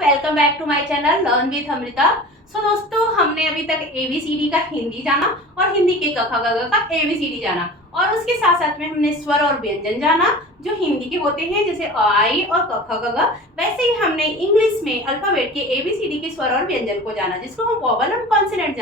Welcome back to my channel learn with Amrita. So दोस्तों, हमने अभी तक एबीसीडी का हिंदी जाना और हिंदी के क ख ग घ का एबीसीडी जाना और उसके साथ साथ में हमने स्वर और व्यंजन जाना जो हिंदी के होते हैं, जैसे आई और क ख ग घ। वैसे ही हमने इंग्लिश में अल्फाबेट के एबीसीडी के स्वर और व्यंजन को जाना, जिसको हम वोवल और कॉन्सोनेंट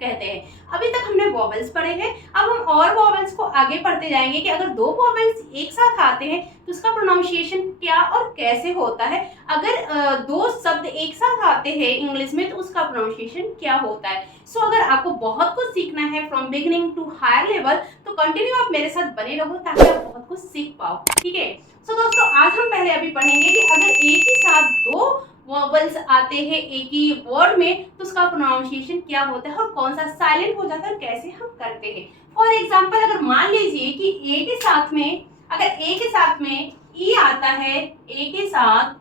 कहते हैं। अभी तक हमने वोवेल्स पढ़े हैं, अब हम और वोवेल्स को आगे पढ़ते जाएंगे कि अगर दो वोवेल्स एक साथ आते हैं तो उसका प्रोनाउंसिएशन क्या और कैसे होता है। अगर दो शब्द एक साथ आते हैं इंग्लिश में तो उसका प्रोनाउंसिएशन क्या होता है। सो अगर आपको बहुत कुछ सीखना है from beginning to higher level तो कंटिन्यू आप मेरे साथ बने रहो ताकि आप बहुत कुछ सीख पाओ। ठीक है। सो दोस्तों, आज हम पहले अभी पढ़ेंगे कि अगर एक ही साथ दो वोवेल्स आते हैं एक ही वर्ड में तो उसका प्रोनाउंसिएशन क्या होता है और कौन सा साइलेंट हो जाता है और कैसे हम करते हैं। फॉर एग्जांपल, अगर मान लीजिए कि ए के साथ में अगर ए के साथ में ई आता है, ए के साथ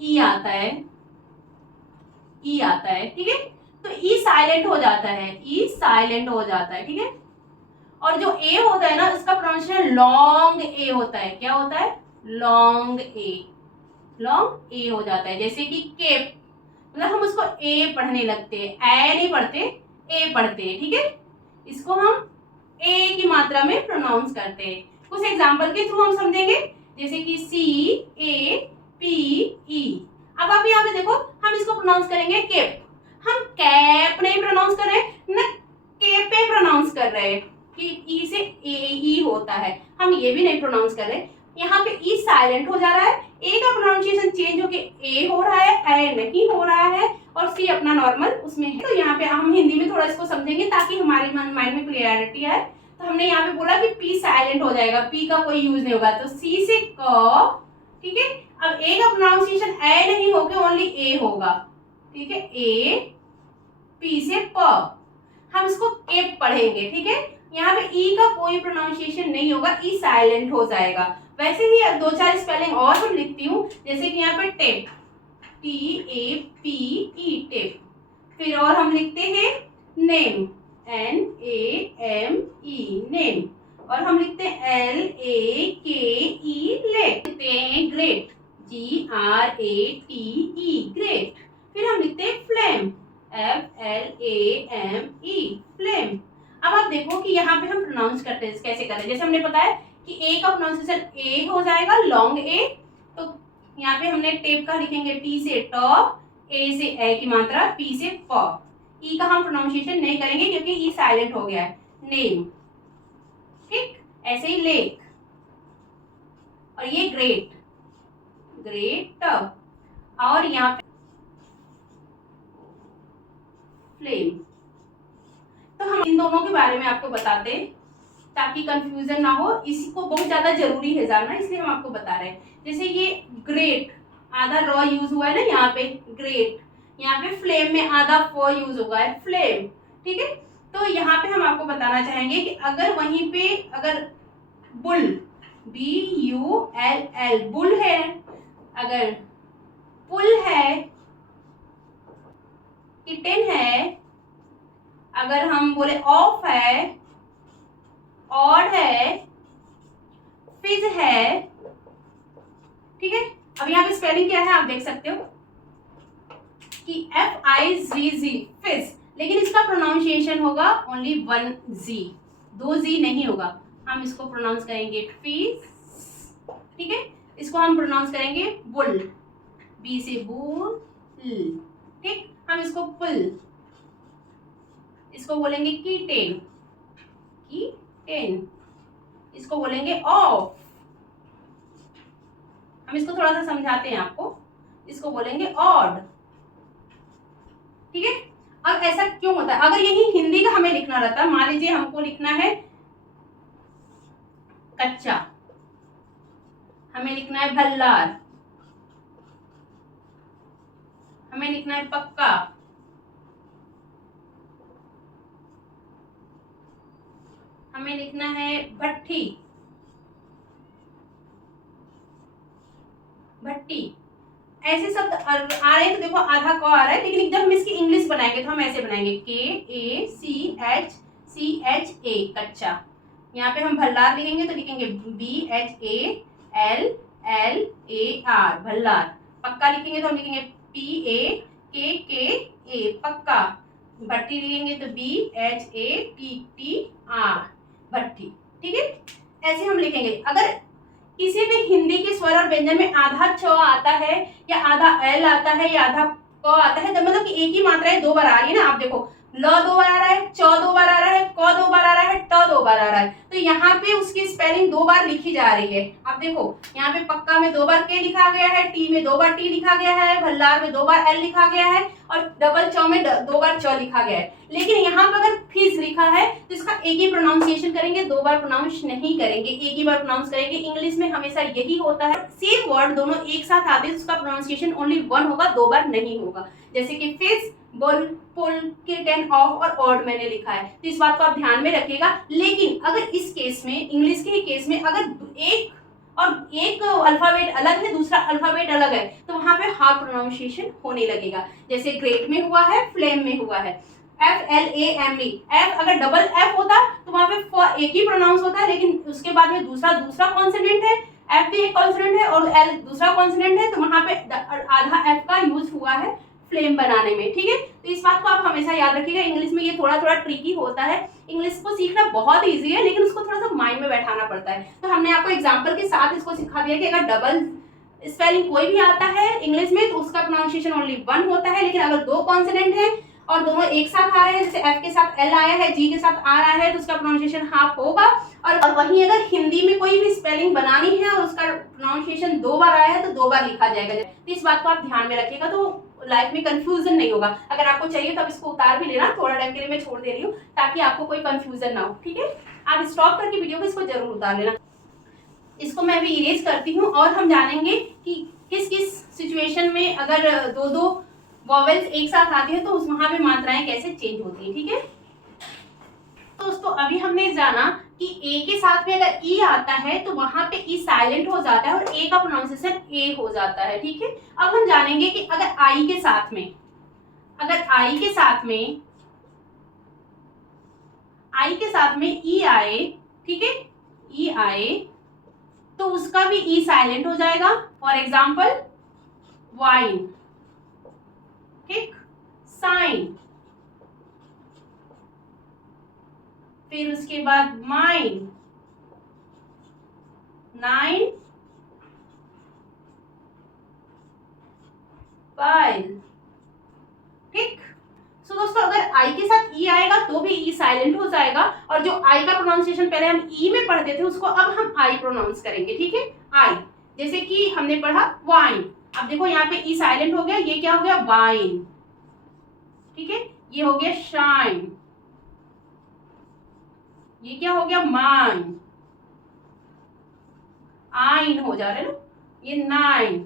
ई आता है, ई आता है, ठीक है, तो ई साइलेंट हो जाता है, ई साइलेंट हो जाता है, ठीक है। और जो ए होता है ना, उसका प्रोनाउंसिएशन लॉन्ग ए होता है। क्या होता है? लॉन्ग ए, लॉन्ग ए हो जाता है। जैसे कि केप, मतलब हम उसको ए पढ़ने लगते हैं, ए नहीं पढ़ते, ए पढ़ते हैं, ठीक है। इसको हम ए की मात्रा में प्रोनाउंस करते हैं। कुछ एग्जांपल के थ्रू हम समझेंगे, जैसे कि सी ए पी ई। अब आप यहाँ पे देखो, हम इसको प्रोनाउंस करेंगे केप। हम कैप नहीं प्रोनाउंस कर रहे, न केपे प्रोनाउंस कर रहे हैं कि ई से ए ई होता है, हम ये भी नहीं प्रोनाउंस कर रहे। यहाँ पे ई साइलेंट हो जा रहा है, ए का प्रोनाउंसिएशन चेंज होके ए हो रहा है, ए नहीं हो रहा है, और सी अपना नॉर्मल उसमें है। तो यहाँ पे हम हिंदी में थोड़ा इसको समझेंगे ताकि हमारे माइंड में क्लियरिटी आए। तो हमने यहाँ पे बोला कि पी साइलेंट हो जाएगा, पी का कोई यूज नहीं होगा, तो सी से क, ठीक है। अब ए का प्रोनाउंसिएशन ए नहीं होके ओनली ए होगा, ठीक है, ए, पी से प। हम इसको केप पढ़ेंगे, ठीक है। यहाँ पे ई का कोई प्रोनाउंसिएशन नहीं होगा, ई साइलेंट हो जाएगा। वैसे ही दो चार स्पेलिंग और हम लिखती हूँ, जैसे कि यहाँ पे tape, T A P E, tape. फिर और हम लिखते हैं name, N A M E, name. और हम लिखते हैं एल ए के ई, लेट। लिखते हैं great, G R A T E, great. फिर हम लिखते हैं flame, F L A M E, flame. अब आप देखो कि यहाँ पे हम प्रोनाउंस करते हैं, कैसे करते हैं। जैसे हमने बताया कि ए का प्रोनाउंसिएशन ए हो जाएगा, लॉन्ग ए। तो यहाँ पे हमने टेप का लिखेंगे टी से ट, ए से ए की मात्रा, पी से प। ई का हम प्रोनाउंसिएशन नहीं करेंगे क्योंकि ई साइलेंट हो गया है। नेम, ठीक, ऐसे ही लेक। और ये ग्रेट, ग्रेट। और यहाँ पे फ्लेम। तो हम इन दोनों के बारे में आपको बताते हैं ताकि कंफ्यूजन ना हो। इसी को बहुत ज्यादा जरूरी है जानना, इसलिए हम आपको बता रहे हैं। जैसे ये ग्रेट, आधा रॉ यूज हुआ है ना यहाँ पे, ग्रेट। यहाँ पे फ्लेम में आधा फ यूज हुआ है, फ्लेम, ठीक है। तो यहाँ पे हम आपको बताना चाहेंगे कि अगर वहीं पे अगर bull, B U L L, bull है, अगर पुल है, किटन है, अगर हम बोले ऑफ है, ऑड है, फिज है, ठीक है। अब यहाँ पे स्पेलिंग क्या है आप देख सकते हो कि एफ आई जी जी, फिज। लेकिन इसका प्रोनाउंसिएशन होगा ओनली वन जी, दो जी नहीं होगा। हम इसको प्रोनाउंस करेंगे फिज, ठीक है। इसको हम प्रोनाउंस करेंगे बुल, बी से बुल, ठीक। हम इसको पुल, इसको बोलेंगे कीटेन, कीटेन। इसको बोलेंगे ऑफ, हम इसको थोड़ा सा समझाते हैं आपको, इसको बोलेंगे ऑड, ठीक है। अब ऐसा क्यों होता है? अगर यही हिंदी का हमें लिखना रहता, मान लीजिए हमको लिखना है कच्चा, हमें लिखना है भल्लार, हमें लिखना है पक्का, हमें लिखना है भट्टी, भट्टी। ऐसे शब्द आ रहे हैं तो देखो आधा क आ रहा है, लेकिन जब हम इसकी इंग्लिश बनाएंगे तो हम ऐसे बनाएंगे के ए सी एच ए, कच्चा। यहाँ पे हम भल्लार लिखेंगे तो लिखेंगे B H A L L A R, Bhallar. पक्का लिखेंगे तो हम लिखेंगे PAKKA पक्का। भट्टी लिखेंगे तो BHATTR भट्टी। ठीक है, ऐसे हम लिखेंगे। अगर किसी भी हिंदी के स्वर और व्यंजन में आधा च आता है या आधा एल आता है या आधा क आता है, तो मतलब कि एक ही मात्रा दो बार आ रही है ना। आप देखो ल दो बार आ रहा है, च दो बार आ रहा है, क दो बार आ रहा है, ट दो बार आ रहा है, तो यहाँ पे उसकी स्पेलिंग दो बार लिखी जा रही है। आप देखो यहाँ पे पक्का में दो बार के लिखा गया है, टी में दो बार टी लिखा गया है, भल्लार में दो बार एल लिखा गया है और डबल च में दो बार च लिखा गया है। लेकिन यहाँ पर अगर फिज लिखा है तो इसका एक ही प्रोनाउंसिएशन करेंगे, दो बार प्रोनाउंस नहीं करेंगे, एक ही बार प्रोनाउंस करेंगे। इंग्लिश में हमेशा यही होता है, सेम वर्ड दोनों एक साथ आते हैं, उसका प्रोनाउंसिएशन ओनली वन होगा, दो बार नहीं होगा। जैसे कि फिज, बुल, पुल, किटन, ऑफ और ऑड मैंने लिखा है, तो इस बात को आप ध्यान में रखिएगा। लेकिन अगर इस केस में, इंग्लिश के ही केस में, अगर एक अल्फाबेट अलग है, दूसरा अल्फाबेट अलग है, तो वहां पे हाफ प्रोनाउंसिएशन होने लगेगा। जैसे ग्रेट में हुआ है, फ्लेम में हुआ है, FLAME। एफ अगर डबल एफ होता तो वहां पे एक ही प्रोनाउंस होता है, लेकिन उसके बाद में दूसरा कॉन्सोनेंट है, एफ भी एक कॉन्सोनेंट है और एल दूसरा कॉन्सोनेंट है, तो वहां पे आधा एफ का यूज हुआ है फ्लेम बनाने में। ठीक है, तो इस बात को आप हमेशा याद रखिएगा। इंग्लिश में ये थोड़ा थोड़ा ट्रिकी होता है। इंग्लिश को सीखना बहुत इजी है, लेकिन उसको थोड़ा सा माइंड में बैठाना पड़ता है। तो हमने आपको एग्जांपल के साथ इसको सिखा दिया कि अगर डबल स्पेलिंग कोई भी आता है इंग्लिश में तो उसका प्रोनाउंसिएशन ओनली वन होता है। लेकिन अगर दो कॉन्सोनेंट है और दोनों एक साथ आ रहे हैं, जैसे एफ के साथ एल आया है, जी के साथ आर आया है, तो उसका प्रोनाउंसिएशन हाफ होगा। और वहीं अगर हिंदी में कोई भी स्पेलिंग बनानी है और उसका प्रोनाउंसिएशन दो बार आया है तो दो बार लिखा जाएगा। तो इस बात को आप ध्यान में रखिएगा, तो लाइफ में कंफ्यूजन नहीं होगा। अगर आपको चाहिए तो आप इसको उतार भी लेना, थोड़ा टाइम के लिए मैं छोड़ दे रही हूँ ताकि आपको कोई कंफ्यूजन ना हो। ठीक है, आप स्टॉप करके वीडियो को इसको जरूर उतार लेना। इसको मैं अभी इरेज करती हूँ और हम जानेंगे कि किस किस सिचुएशन में अगर दो दो वॉवेल्स एक साथ आती है तो उस वहां पे मात्राएं कैसे चेंज होती है। ठीक है, दोस्तों अभी हमने जाना कि ए के साथ में अगर ई आता है तो वहां पे ई साइलेंट हो जाता है और ए का प्रोनाउंसिएशन ए हो जाता है। ठीक है, अब हम जानेंगे कि अगर आई के साथ में ई आए, ठीक है, ई आए तो उसका भी ई साइलेंट हो जाएगा। फॉर एग्जाम्पल वाइन, ठीक, साइन, फिर उसके बाद माइन, नाइन, फाइल। ठीक, सो दोस्तों अगर आई के साथ ई आएगा तो भी ई साइलेंट हो जाएगा और जो आई का प्रोनाउंसिएशन पहले हम ई में पढ़ते थे उसको अब हम आई प्रोनाउंस करेंगे। ठीक है, आई, जैसे कि हमने पढ़ा वाइन, अब देखो यहाँ पे ई साइलेंट हो गया, ये क्या हो गया वाइन। ठीक है, ये हो गया शाइन, ये क्या हो गया माइन, आइन हो जा रहा है ना, ये नाइन,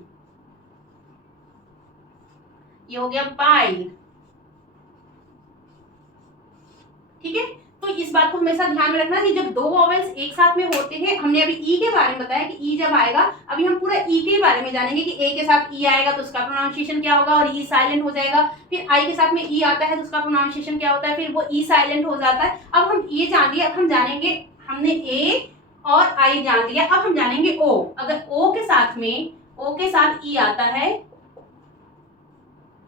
ये हो गया पाइल। ठीक है, तो इस बात को हमेशा ध्यान में रखना कि जब दो वॉवेल्स एक साथ में होते हैं, हमने अभी ई के बारे में बताया कि ई जब आएगा, अभी हम पूरा ई के बारे में जानेंगे कि ए के साथ ई आएगा तो उसका प्रोनाउंसिएशन क्या होगा और ई साइलेंट हो जाएगा। फिर आई के साथ में ई आता है तो उसका प्रोनाउंसिएशन क्या होता है, फिर वो ई साइलेंट हो जाता है। अब हम ये जान लिया, अब हम जानेंगे, हमने ए और आई जान लिया, अब हम जानेंगे ओ। अगर ओ के साथ ई आता है,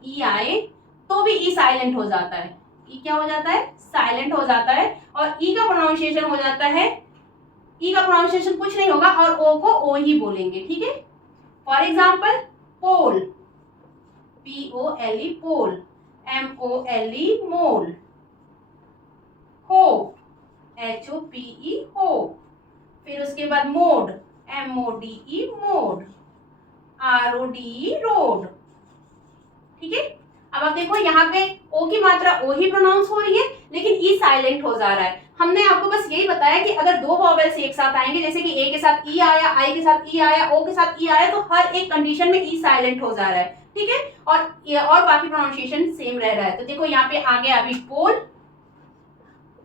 ई आए तो भी ई साइलेंट हो जाता है, ई क्या हो जाता है साइलेंट हो जाता है और ई का प्रोनाउंसिएशन हो जाता है, ई का प्रोनाउंसिएशन कुछ नहीं होगा और ओ को ओ ही बोलेंगे। ठीक है, for example pole, POLE pole, MOLE mole, hope, HOPE hope, फिर उसके बाद mode, MODE mode, RODE rode. ठीक है, अब आप देखो यहाँ पे ओ की मात्रा ओ ही प्रोनाउंस हो रही है लेकिन ई साइलेंट हो जा रहा है। हमने आपको बस यही बताया कि अगर दो वॉवेल्स एक साथ आएंगे, जैसे कि ए के साथ ई आया, आई के साथ ई आया, ओ के साथ ई आया, तो हर एक कंडीशन में ई साइलेंट हो जा रहा है। ठीक है, और बाकी प्रोनाउंसिएशन सेम रह रहा है। तो देखो यहाँ पे आ गया अभी पोल,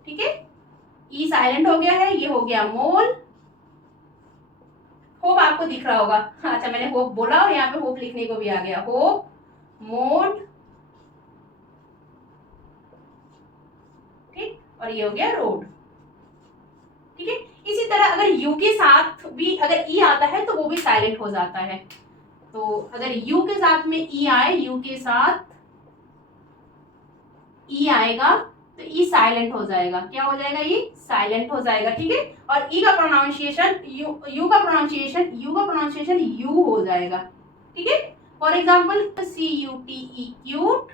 ठीक है, ई साइलेंट हो गया है, ये हो गया मोल। होप आपको दिख रहा होगा, अच्छा मैंने होप बोला और यहाँ पे होप लिखने को भी आ गया, होप, मोड, ठीक, और ये हो गया रोड। ठीक है, इसी तरह अगर यू के साथ भी अगर ई आता है तो वो भी साइलेंट हो जाता है। तो अगर यू के साथ में ई आए, यू के साथ ई आएगा तो ई साइलेंट हो जाएगा। क्या हो जाएगा? ये साइलेंट हो जाएगा। ठीक है। और ई का प्रोनाउंसिएशन यू का प्रोनाउंसिएशन यू हो जाएगा। ठीक है। For example CUTE cute,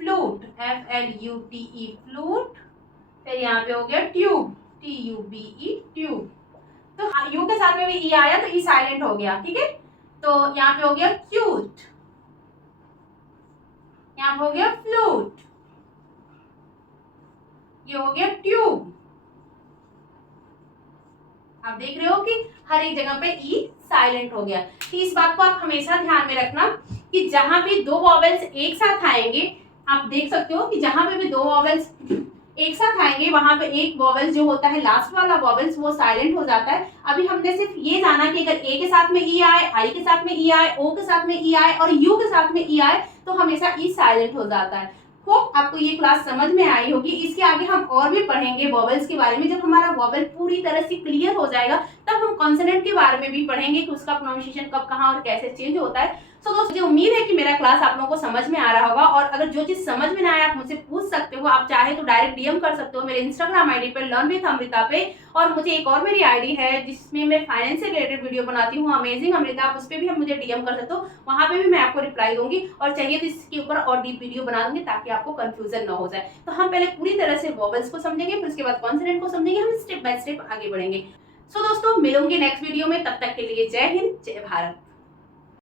flute FLUTE flute, फिर यहाँ पे हो गया ट्यूब TUBE ट्यूब। तो यू के साथ में भी ई आया तो ई साइलेंट हो गया। ठीक है। तो यहाँ पे हो गया क्यूट, यहाँ पे हो गया फ्लूट, ये हो गया ट्यूब। आप देख रहे हो कि हर एक जगह पे ई साइलेंट हो गया। तो इस बात को आप हमेशा ध्यान में रखना कि जहां भी दो वॉवेल्स एक साथ आएंगे, आप देख सकते हो कि जहां पे भी दो वॉवेल्स एक साथ आएंगे वहां पे एक वॉवेल जो होता है लास्ट वाला वॉवेल्स वो साइलेंट हो जाता है। अभी हमने सिर्फ ये जाना कि अगर ए के साथ में ई आए, आई के साथ में ई आए, ओ के साथ में ई आए और यू के साथ में ई आए तो हमेशा ई साइलेंट हो जाता है। होप आपको ये क्लास समझ में आई होगी। इसके आगे हम और भी पढ़ेंगे वॉवेल्स के बारे में। जब हमारा वॉवेल पूरी तरह से क्लियर हो जाएगा तब हम कॉन्सोनेंट के बारे में भी पढ़ेंगे कि उसका प्रोनाउंसिएशन कब, कहाँ और कैसे चेंज होता है। तो दोस्तों मुझे उम्मीद है कि मेरा क्लास आप लोगों को समझ में आ रहा होगा। और अगर जो चीज समझ में ना आए आप मुझसे पूछ सकते हो। आप चाहे तो डायरेक्ट डीएम कर सकते हो मेरे इंस्टाग्राम आईडी पे लर्न विद अमृता पे। और मुझे एक और मेरी आईडी है जिसमें मैं फाइनेंस से रिलेटेड वीडियो बनाती हूँ, अमेजिंग अमृता। आप उस पर भी हम मुझे डीएम कर सकते हो, वहां पे भी मैं आपको रिप्लाई दूंगी। और चाहिए तो इसके ऊपर और डीप वीडियो बना दूंगी ताकि आपको कंफ्यूजन ना हो जाए। तो हम पहले पूरी तरह से वॉवेल्स को समझेंगे, फिर उसके बाद कॉन्सोनेंट को समझेंगे। हम स्टेप बाय स्टेप आगे बढ़ेंगे। सो दोस्तों मिलूंगी नेक्स्ट वीडियो में। तब तक के लिए जय हिंद, जय भारत।